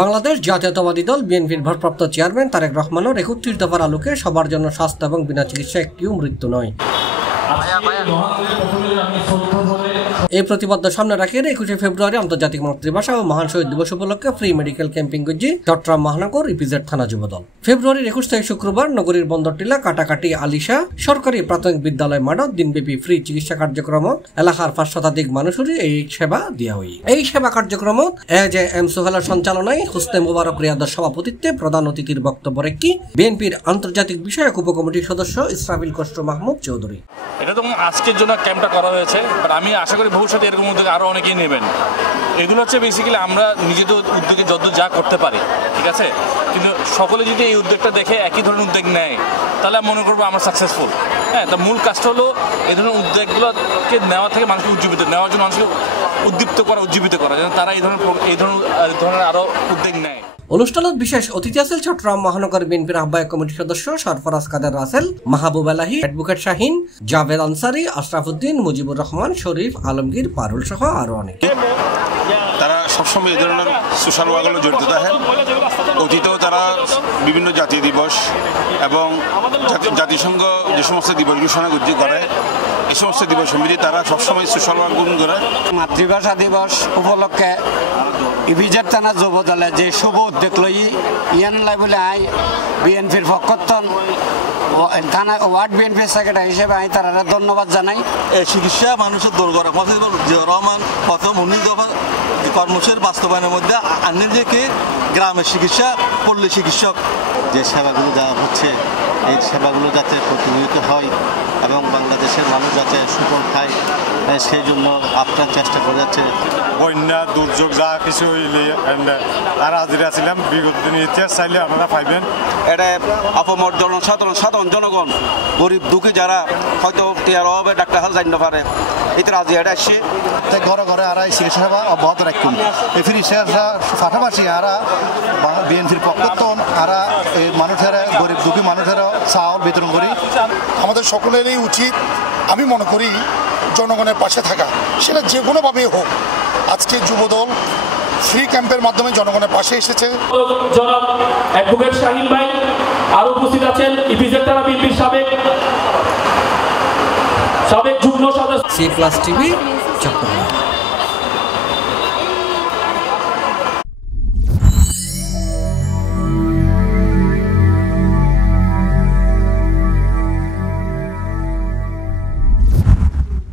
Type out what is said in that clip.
বাংলাদেশ জাতীয়তাবাদী দল বিএনপির ভারপ্রাপ্ত চেয়ারম্যান তারেক রহমানের ৩১ দফার আলোকে সবার জন্য স্বাস্থ্য এবং বিনা চিকিৎসা একটিও মৃত্যু নয়। এই প্রতিবাদ্য সামনে রাখে ২১ ফেব্রুয়ারি আন্তর্জাতিক মাতৃভাষা ও মহান শহীদ দিবস উপলক্ষে ফ্রি মেডিকেল ক্যাম্পিং করছে চট্টগ্রাম মহানগর ইপিজেড থানা যুবদল। ফেব্রুয়ারির ২১ তারিখ শুক্রবার নগরীর বন্দরটিলা কাটাকাটি আলিশা সরকারি প্রাথমিক বিদ্যালয় মাঠত দিনব্যাপী ফ্রি চিকিৎসা কার্যক্রম এলাকার ৫ শতাধিক মানুষের এই সেবা দিয়া হয়। এই সেবা কার্যক্রম এজেএম সোহেলের সঞ্চালনায় হুসনে মোবারক রিয়াদের সভাপতিত্বে প্রধান অতিথির বক্তব্য রেখে বিএনপির আন্তর্জাতিক বিষয়ক উপকমিটির সদস্য ইসরাফিল কষ্ট মাহমুদ চৌধুরী। এটা তো আজকের জন্য ক্যাম্পটা করা হয়েছে, বাট আমি আশা করি ভবিষ্যতে এরকম উদ্যোগ আরও অনেকেই নেবেন। এগুলো হচ্ছে বেসিক্যালি আমরা নিজেদের উদ্যোগে যত যা করতে পারি, ঠিক আছে, কিন্তু সকলে যদি এই উদ্যোগটা দেখে একই ধরনের উদ্যোগ নেয় তাহলে আমি মনে করবো আমরা সাকসেসফুল। হ্যাঁ, তা মূল কাজটা হলো এই ধরনের উদ্যোগগুলোকে নেওয়া থেকে মানুষকে নেওয়ার জন্য মানুষকে উজ্জীবিত করা যেন তারা এই ধরনের আরও উদ্যোগ নেয়। অনুষ্ঠানত বিশেষ অতিথি আছেন চট্টগ্রাম মহানগর বিএনপির আহ্বায়ক কমিটির সদস্য সরফরাজ কাদের রাসেল, মাহবুব আলাহি, অ্যাডভোকেট শাহিন, জাভেদ আনসারি, আশরাফুদ্দিন, মুজিবুর রহমান, শরীফ, আলমগীর, পারুল সহ আরো অনেকে। তারা সবসময় এই ধরনের সোশ্যাল ওয়ার্কগুলো জড়িত থাকেন। অতীতেও তারা বিভিন্ন জাতীয় দিবস এবং জাতিসংঘ যে সমস্ত দিবস ঘোষণা করে এই সমস্ত দিবস সমিতি তারা সবসময় সোশ্যাল ওয়ার্ক গ্রহণ করে। মাতৃভাষা দিবস উপলক্ষে ইপিজেড থানা যুব দলে যে শুভ উদ্যোগ লই ইয়ান লাই বলে আই বিএনপির পক্ষতন থানা ওয়ার্ড বিএনপির সেক্রেটারি হিসেবে আমি তারা ধন্যবাদ জানাই। এই চিকিৎসা মানুষের দোরগড়া জিয়াউর রহমান প্রথম ১৯ দফা কর্মসূচির বাস্তবায়নের মধ্যে আনেন যে কি গ্রামের চিকিৎসা, পল্লী চিকিৎসক যে সেবাগুলো দেওয়া হচ্ছে এই সেবাগুলো যাতে প্রতিনিয়ত হয় এবং বাংলাদেশের মানুষ যাতে সুফল খায় সেই জন্য আপনার চেষ্টা করে যাচ্ছে। বন্যা দুর্যোগ যা কিছু হইলে আর হাজিরা ছিলাম বিগত দিন ইতিহাস চাইলে আপনারা পাইবেন। এটা অপমর সাধারণ জনগণ গরিব দুঃখী যারা হয়তো টিয়ার অভাবে ডাক্তার হাল যাই না পারে এটা রাজি এটা আসছে ঘরে ঘরে আর এই চিকিৎসা সেবা অব্যাহত রাখুন। এই ফ্রি চিকিৎসা পাশাপাশি আর বিএনপির পক্ষতন আর এই মানুষেরা গরিব দুঃখী মানুষেরা চাউল বিতরণ করি। আমাদের সকলেরই উচিত, আমি মনে করি, জনগণের পাশে থাকা, সেটা যে কোনোভাবেই হোক। আজকে যুবদল ফ্রি ক্যাম্পের মাধ্যমে জনগণের পাশে এসেছে। জনাব অ্যাডভোকেট শাহিন ভাই আরো উপস্থিত আছেন, ইপিজেড থানা বিএনপির সাবেক যুগ্ম সদস্য। C plus TV Chittagong.